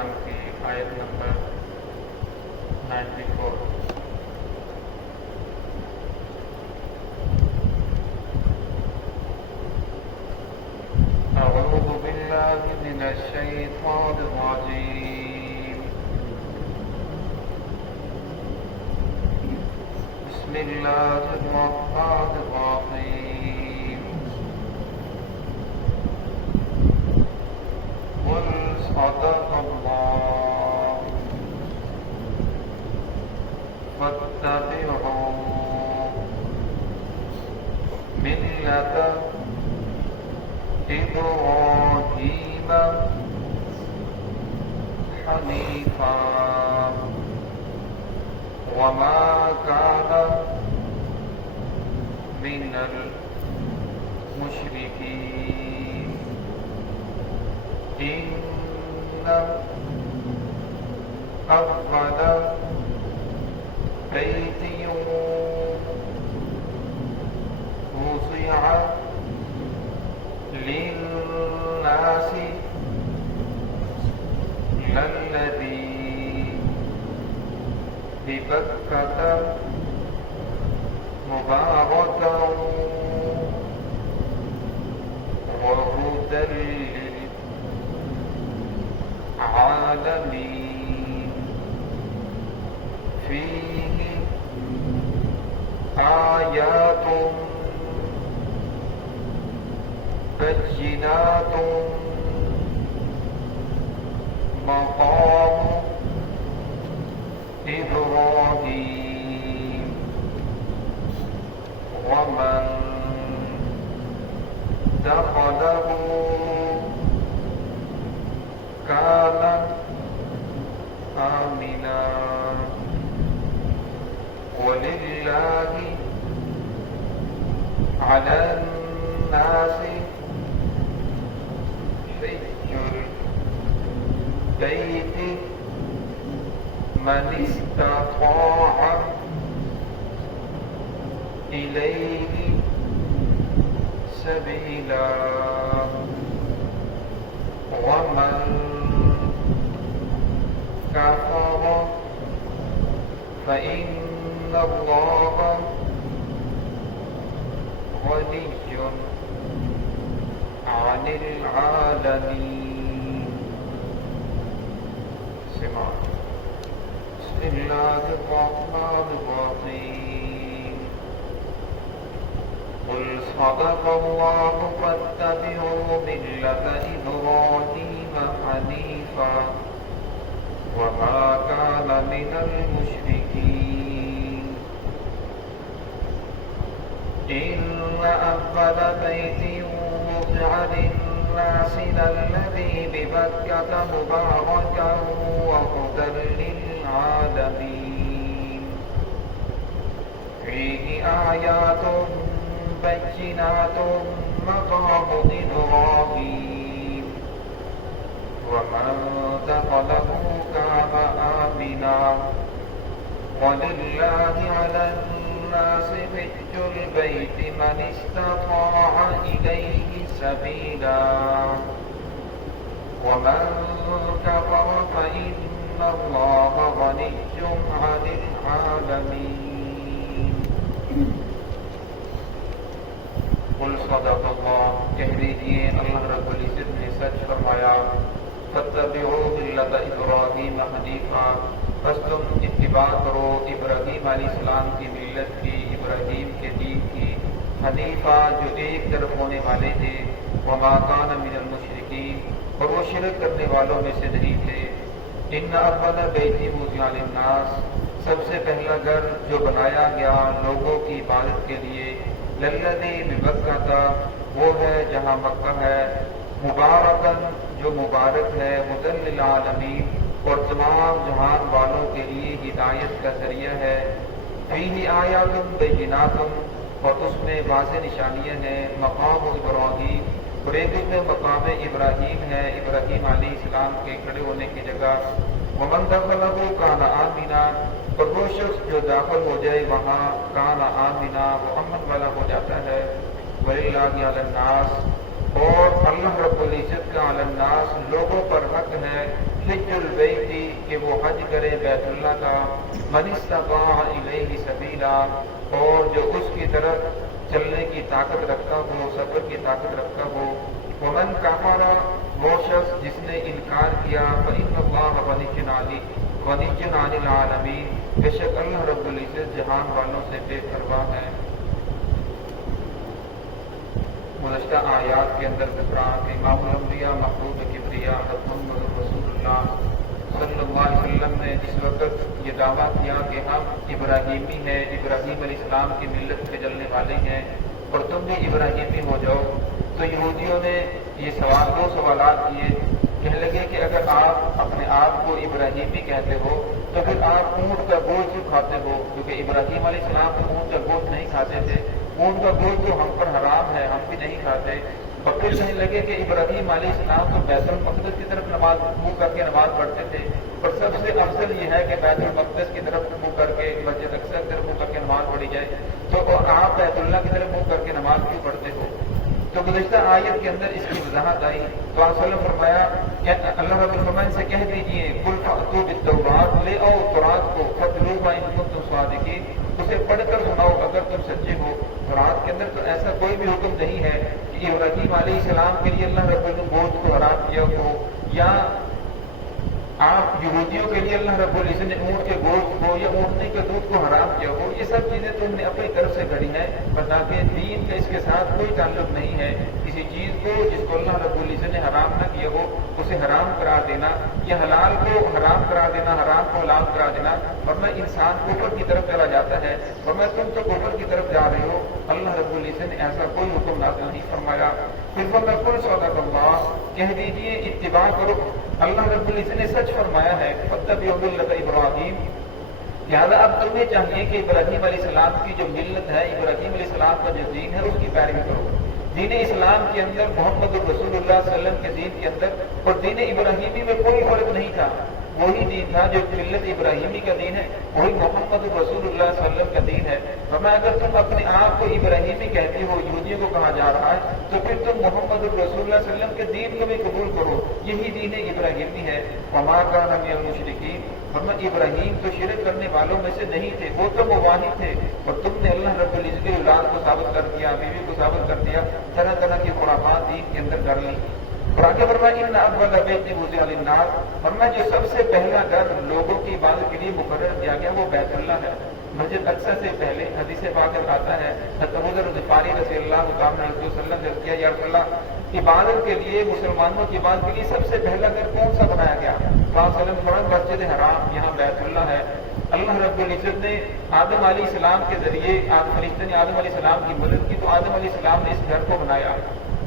عمران کی آیت نمبر 94۔ أعوذ بالله من الشيطان الرجيم، بسم الله الرحمن الرحيم، قل صدق الله فاتبعوا ملة إبراهيم حنيفا وما كان من المشركين، إن أول بيت وضع للناس للذي ببكة مباركا وهدى للعالمين، فيه آيات بينات مقام إبراهيم، ومن دخله كان آمنا، ولله على الناس حج البيت من استطاع إليه سبيلا، ومن كفر فإن الله غني عن العالمين۔ بسم الله الرحمن الرحيم، قل صدق الله فاتبعوا ملة إبراهيم حنيفا وما كان من المشركين، إن أول بيت وضع للناس للذي ببكة مباركا وهدى للعالمين، فيه آيات بينات مقام إبراهيم، ومن دخله كان آمنا، ولله على الناس حج البيت من استطاع إليه سبيلا، ومن كفر فإن الله غني عن العالمين۔ قل صدق اللہ، کہہ دیجئے اللہ رب العزت نے سچ فرمایا، فاتبعوا ملت ابراہیم حنیفا، بس تم اتباع کرو ابراہیم علیہ السلام کی ملت کی، ابراہیم کے دین کی، حنیفا جو ایک طرف ہونے والے تھے، وما کان من المشرکین اور وہ شرک کرنے والوں میں سے نہیں تھے، ان اول بیت وضع للناس سب سے پہلا گھر جو بنایا گیا لوگوں کی عبادت کے لیے، للذی ببکہ تھا وہ ہے جہاں مکہ ہے، مبارکن جو مبارک ہے، ہدی للعالمین اور تمام جہان والوں کے لیے ہدایت کا ذریعہ ہے، فیہ آیات بینات اور اس میں واضح نشانیاں ہیں، مقام ابراہیم اور ایک میں مقام ابراہیم ہے، ابراہیم علیہ السلام کے کھڑے ہونے کی جگہ، ومن دخلہ کان آمنا اور وہ شخص جو داخل ہو جائے وہاں کان آمنا وہ امن والا ہو جاتا ہے، وللہ علی الناس اور اللہ رب العزت کا علی الناس لوگوں پر حق ہے، حج البیتی کہ وہ حج کرے بیت اللہ کا، من استطاع الیہ سبیلا اور جو اس کی طرف چلنے کی طاقت رکھتا ہو، سفر کی طاقت رکھتا ہو، ومن کفر وہ شخص جس نے انکار کیا، فإن اللہ غنی عن العالمین بے شک اللہ رب العزت جہان والوں سے بے پرواہ ہے۔ گزشتہ آیات کے اندر ذکران امام الانبیاء محبوب کبریا محمد رسول اللہ صلی اللہ علیہ وسلم نے اس وقت یہ دعویٰ کیا کہ ہم ابراہیمی ہیں، ابراہیم علیہ السلام کی ملت کے چلنے والے ہیں اور تم بھی ابراہیمی ہو جاؤ۔ تو یہودیوں نے یہ دو سوالات کیے، کہنے لگے کہ اگر آپ اپنے آپ کو ابراہیمی کہتے ہو تو پھر آپ اونٹ کا گوشت کیوں کھاتے ہو، کیونکہ ابراہیم علیہ السلام تو اونٹ کا گوشت نہیں کھاتے تھے، اونٹ کا گوشت تو ہم پر حرام ہے، ہم بھی نہیں کھاتے۔ اور پھر کہنے لگے کہ ابراہیم علیہ السلام تو بیت المقدس کی طرف منہ کر کے نماز پڑھتے تھے، اور سب سے افضل یہ ہے کہ بیت المقدس کی طرف منہ کر کے مسجد اقصی کی طرف منہ کر کے نماز پڑھی جائے، تو آپ بیت اللہ کی طرف منہ کر کے نماز کیوں پڑھتے ہو؟ تو گزشتہ آیت کے اندر اس کی وضاحت آئی تو آپ صلی اللہ علیہ وسلم فرمایا کہ اللہ رب العالمین سے کہہ دیجئے قل فأتوا بالتوراۃ، لے آؤ تورات کو، فاتلوها ان کنتم صادقین، اسے پڑھ کر سناؤ اگر تم سچے ہو۔ تورات کے اندر تو ایسا کوئی بھی حکم نہیں ہے کہ ابراہیم علیہ السلام کے لیے اللہ رب العالمین گوشت کو حرام کیا ہو، یا آپ یہودیوں کے لیے اللہ رب العزت نے اونٹ کے گوشت کو یا اونٹنی کے دودھ کو حرام کیا ہو۔ یہ سب چیزیں تم نے اپنی طرف سے گھڑی ہیں، بتاکہ دین کا اس کے ساتھ کوئی تعلق نہیں ہے۔ کسی چیز کو جس کو اللہ رب العزت نے حرام نہ کیا ہو اسے حرام قرار دینا، یا حلال کو حرام قرار دینا، حرام کو حلال قرار دینا، اور میں انسان کفر کی طرف چلا جاتا ہے، اور میں تم تو کفر کی طرف جا رہے ہو۔ اللہ رب العزت نے ایسا کوئی حکم نازل نہیں فرمایا۔ پھر قل صدق اللہ، کہہ دیجیے اتباع کرو، اللہ رب العزت نے سچ فرمایا ہے، فاتبعوا ملت ابراہیم، لہٰذا اب تمہیں چاہیے کہ ابراہیم علیہ السلام کی جو ملت ہے، ابراہیم علیہ السلام کا جو دین ہے اس کی پیروی کرو۔ دین اسلام کے اندر محمد رسول اللہ صلی اللہ علیہ وسلم کے دین کے اندر اور دین ابراہیمی میں کوئی فرق نہیں تھا، وہی دین تھا جو ملت ابراہیمی کا دین ہے، وہی محمد رسول اللہ صلی اللہ علیہ وسلم کا دین ہے۔ فرمایا اگر تم اپنے آپ کو ابراہیمی کہتے ہو، یہودیوں کو کہا جا رہا ہے، تو پھر تم محمد رسول اللہ صلی اللہ علیہ وسلم کے دین کو بھی قبول کرو، یہی دین ابراہیمی ہے۔ وما کان من المشرکین، فرمایا ابراہیم تو شرک کرنے والوں میں سے نہیں تھے، وہ تو موحد تھے، اور تم نے اللہ رب العزت کی اولاد کو ثابت کر دیا، بیوی کو ثابت کر دیا، طرح طرح کی خرافات دین کے اندر کر لی۔ اور آگے فرمایا ان اول بیت وضع للناس، فرمایا جو سب سے پہلا گھر لوگوں کی عبادت کے لیے مقرر کیا گیا وہ بیت اللہ ہے۔ مسجد اقصی سے پہلے حدیث پاک میں آتا ہے، حضرت ابو ذر غفاری رضی اللہ تعالیٰ عنہ صلی اللہ علیہ وسلم نے کیا، یا رسول اللہ عبادت کے لیے، مسلمانوں کی عبادت کے لیے سب سے پہلا گھر کون سا بنایا گیا؟ صلی اللہ علیہ وسلم فرمایا مسجد حرام، یہاں بیت اللہ ہے۔ اللہ رب العزت نے آدم علیہ السلام کے ذریعے فرشتے نے آدم علیہ السلام کی مدد کی، تو آدم علیہ السلام نے اس گھر کو بنایا،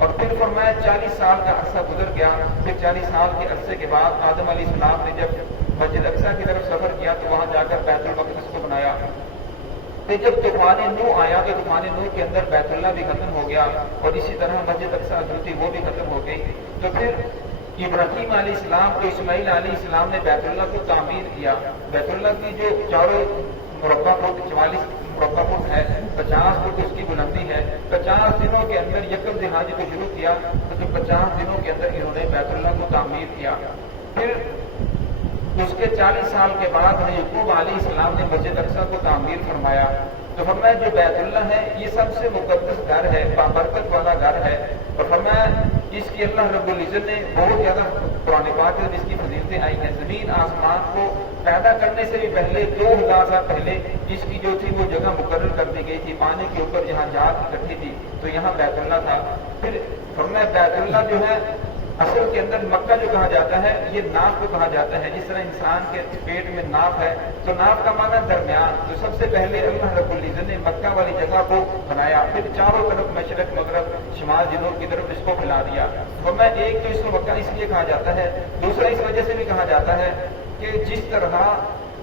اور پھر فرمایا 40 سال کا عرصہ گزر گیا، پھر 40 سال کے عرصے کے بعد آدم علیہ السلام نے جب مسجد اقصی کی طرف سفر کیا تو وہاں جا کر بیت المقدس کو بنایا۔ پھر جب طوفان نوح آیا تو طوفان نوح کے اندر بیت اللہ بھی ختم ہو گیا، اور اسی طرح مسجد اقصی جو تھی وہ بھی ختم ہو گئی۔ تو پھر ابراہیم علیہ السلام کو اسماعیل علیہ السلام نے بیت اللہ کو تعمیر کیا۔ بیت اللہ کی جو چاروں مربع فٹ 44 مربع فٹ ہے، 50 فٹ اس کی بلندی ہے، 50 دنوں کے اندر یکم دہاجی کو شروع کیا تو 50 دنوں کے اندر انہوں نے بیت اللہ کو تعمیر کیا۔ پھر اس کے 40 سال کے بعد یعقوب علیہ السلام نے مسجد اقصی کو تعمیر فرمایا۔ تو فرمایا جو بیت اللہ ہے یہ سب سے مقدس گھر ہے، بابرکت والا گھر ہے، اور فرمایا اس کی اللہ رب العزت نے بہت زیادہ قرآن پاک میں اس کی فضیلتیں آئی ہیں۔ زمین آسمان کو پیدا کرنے سے بھی پہلے 2000 سال پہلے اس کی جو تھی وہ جگہ مقرر کر دی گئی تھی، پانی کے اوپر جہاں جہاز اکٹھی تھی تو یہاں بیت اللہ تھا۔ پھر فرمایا بیت اللہ جو ہے اصل کے اندر مکہ جو کہا جاتا ہے یہ ناف کو کہا جاتا ہے، جس طرح انسان کے پیٹ میں ناف ہے تو ناف کا معنی درمیان، تو سب سے پہلے اللہ رب العزت نے مکہ والی جگہ کو بنایا، پھر چاروں طرف مشرق مغرب شمال جنوب کی طرف اس کو پھیلا دیا۔ تو میں ایک تو اس کو مکہ اس لیے کہا جاتا ہے، دوسرا اس وجہ سے بھی کہا جاتا ہے کہ جس طرح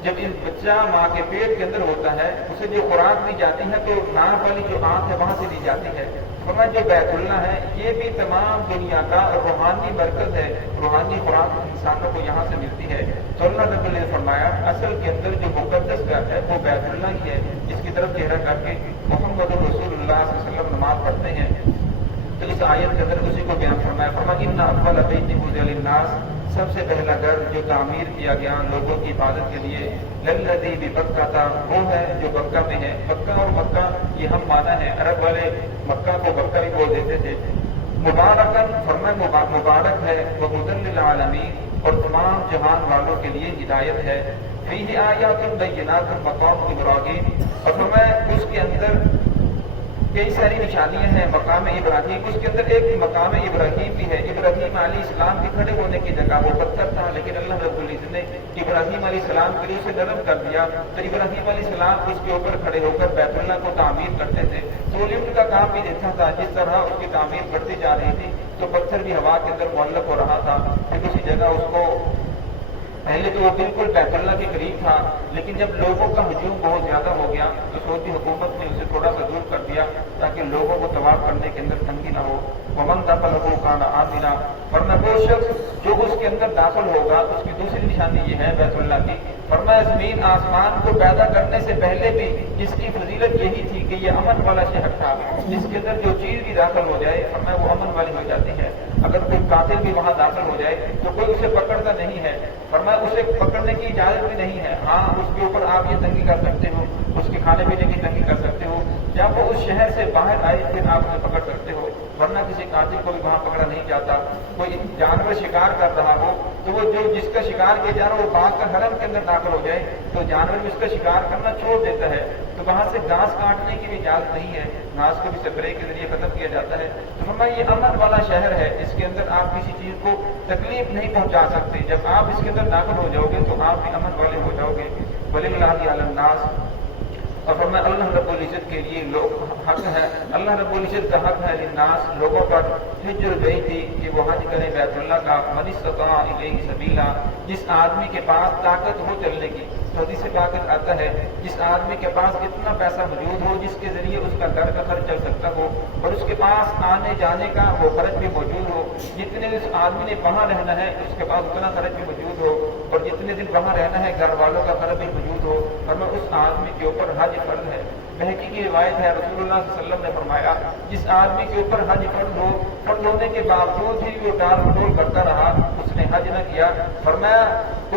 جب اس بچہ ماں کے پیٹ کے اندر ہوتا ہے اسے جو خوراک دی جاتی ہے تو ناف والی جو آنکھ ہے وہاں سے دی جاتی ہے، فرمایا جو بیت اللہ ہے یہ بھی تمام دنیا کا روحانی مرکز ہے، روحانی خوراک انسانوں کو یہاں سے ملتی ہے۔ تو اللہ رب العزت نے فرمایا اصل کے اندر جو مقدس گھر ہے وہ بیت اللہ ہی ہے، جس کی طرف چہرہ کر کے محمد رسول اللہ صلی اللہ علیہ وسلم نماز پڑھتے ہیں۔ تو اس آیت کے اندر اسی کو بیان فرمایا، فرمایا ان اول بیت وضع للناس، سب سے پہلا گھر جو تعمیر کیا گیا لوگوں کی عبادت کے لیے، للذی ببکہ تھا، وہ ہے جو بکہ میں ہے۔ بکہ اور مکہ یہ ہم مانا ہے، عرب والے مکہ کو بکہ بھی بول دیتے تھے۔ مبارکن، فرمایا مبارک ہے، وہدی للعالمین، اور تمام جہان والوں کے لیے ہدایت ہے۔ فیہ آیات بینات مقام ابراہیم، اور فرمایا اس کے اندر کئی ساری نشانیاں ہیں مقام ابراہیم، اس کے اندر ایک مقام ابراہیم بھی ہے۔ ابراہیم علیہ السلام کے کھڑے ہونے کی جگہ وہ پتھر تھا، لیکن اللہ رب العزت نے ابراہیم علیہ السلام کے لیے اسے نرم کر دیا، تو ابراہیم علیہ السلام اس کے اوپر کھڑے ہو کر بیت اللہ کو تعمیر کرتے تھے، تو وہ لفٹ کا کام بھی دیتا تھا۔ جس طرح اس کی تعمیر بڑھتی جا رہی تھی تو پتھر بھی ہوا کے اندر معلق ہو رہا تھا، پھر اسی جگہ اس کو، پہلے تو وہ بالکل بیت اللہ کے قریب تھا، لیکن جب لوگوں کا ہجوم بہت زیادہ ہو گیا تو سعودی حکومت نے اسے تھوڑا سا دور کر دیا تاکہ لوگوں کو طواف کرنے کے اندر تنگی نہ ہو۔ ومن دخلہ کان آمنا، ورنہ وہ شخص جو اس کے اندر داخل ہوگا، اس کی دوسری نشانی یہ ہے بیت اللہ کی، فرمایا زمین آسمان کو پیدا کرنے سے پہلے بھی اس کی فضیلت یہی تھی کہ یہ امن والا شہر تھا، جس کے اندر جو چیز بھی داخل ہو جائے فرمایا وہ امن والی ہو جاتی ہے۔ اگر کوئی قاتل بھی وہاں داخل ہو جائے تو کوئی اسے پکڑتا نہیں ہے، فرمایا اسے پکڑنے کی اجازت بھی نہیں ہے، ہاں اس کے اوپر آپ یہ تنگی کر سکتے ہو، اس کے کھانے پینے کی تنگی کر سکتے ہو، جب وہ اس شہر سے باہر آئے پھر آپ اسے پکڑ سکتے ہو، ورنہ کسی قاتل کو بھی وہاں پکڑا نہیں جاتا۔ کوئی جانور شکار کر رہا ہو تو وہ جو جس کا شکار کیا جا رہا وہ بھاگ کر حرم کے اندر داخل ہو جائے تو جانور بھی اس کا شکار کرنا چھوڑ دیتا ہے، تو وہاں سے گھاس کاٹنے کی بھی اجازت نہیں ہے، گھاس کو بھی سپرے کے ذریعے ختم کیا جاتا ہے۔ تو فرمایا یہ امن والا شہر ہے، اس کے اندر آپ کسی چیز کو تکلیف نہیں پہنچا سکتے، جب آپ اس کے اندر داخل ہو جاؤ گے تو آپ بھی امن والے ہو جاؤ گے۔ وللہ علی الناس، اور فرمایا اللہ رب العزت کے لیے لوگ حق ہے، اللہ رب العزت کا حق ہے للناس، لوگوں پر، حج البیت کہ وہ حج کرے بیت اللہ کا، من استطاع الیہ سبیلا، جس آدمی کے پاس طاقت ہو چلنے کی، حدیث پاک آتا ہے جس آدمی کے پاس اتنا پیسہ موجود ہو جس کے ذریعے اس کا گھر کا خرچ چل سکتا ہو اور اس کے پاس آنے جانے کا وہ خرچ بھی موجود ہو، جتنے اس آدمی نے وہاں رہنا ہے اس کے پاس اتنا خرچ بھی موجود ہو اور جتنے دن وہاں رہنا ہے گھر والوں کا خرچ بھی موجود ہو، فرمایا اس آدمی کے اوپر حج فرض ہے۔ بہقی کی روایت ہے رسول اللہ صلی اللہ علیہ وسلم نے فرمایا جس آدمی کے اوپر حج فرض ہونے کے باوجود ہی وہ ٹال مٹول کرتا رہا، اس نے حج نہ کیا، فرمایا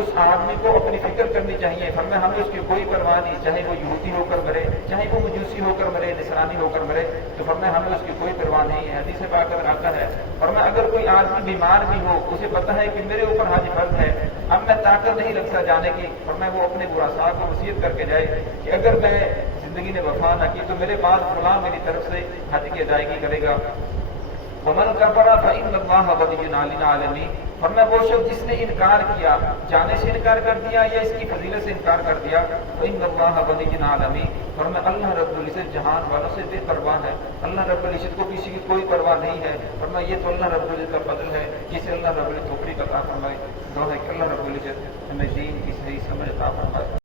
اس آدمی کو اپنی فکر کرنی چاہیے، فرمایا ہمیں اس کی کوئی پرواہ نہیں، چاہے وہ یہودی ہو کر مرے، چاہے وہ مجوسی ہو کر مرے، نصرانی ہو کر مرے، تو فرمایا ہمیں اس کی کوئی پرواہ نہیں ہے۔ حدیث پاک میں آتا ہے فرمایا اگر کوئی آدمی بیمار بھی ہو، اسے پتہ ہے کہ میرے اوپر حج فرض ہے، اب میں طاقت نہیں رکھتا جانے کی، فرمایا وہ اپنے ورثاء کو وصیت کر کے جائے کہ اگر میں زندگی نے وفا نہ کی تو میرے بعد فلاں میری طرف سے حج کی ادائیگی کرے گا۔ ومن کفر فإن اللہ غنی عن العالمین، فرمایا وہ شخص جس نے انکار کیا، جانے سے انکار کر دیا یا اس کی فضیلت سے انکار کر دیا، فإن اللہ غنی عن العالمین، فرمایا اللہ رب العزت جہان والوں سے بے پرواہ ہے، اللہ رب العزت کو کسی کی کوئی پرواہ نہیں ہے، فرمایا یہ تو اللہ رب العزت کا فضل ہے جسے اللہ رب العزت توفیق عطا فرمائے۔ دعا ہے کہ اللہ رب العزت ہمیں دین کی صحیح سمجھ عطا فرمائے۔